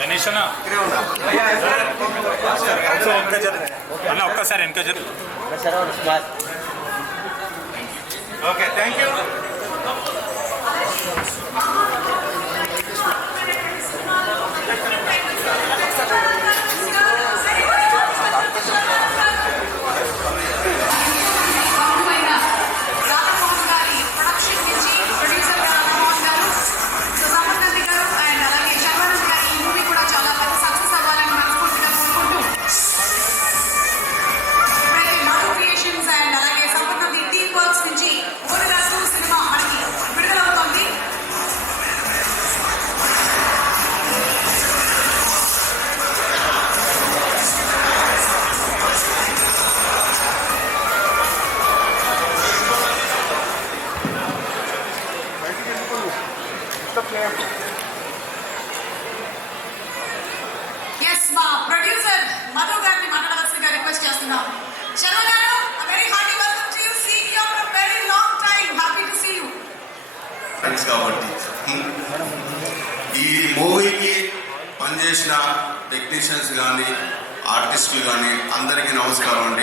గణేష్ అన్న ఒక్కసారి వెనక జరు. Okay, thank you. Yes, ma. Producer Madhu గారిని మాట్లాడవలసిందిగా రిక్వెస్ట్ చేస్తున్నాం. శర్మ గారు, a very hearty welcome to you. Seeing you for a very long time. Happy to see you. Thanks. కాబట్టి ఈ మూవీకి పనిచేసిన టెక్నీషియన్స్ కానీ ఆర్టిస్టులు కానీ అందరికీ నమస్కారం అండి.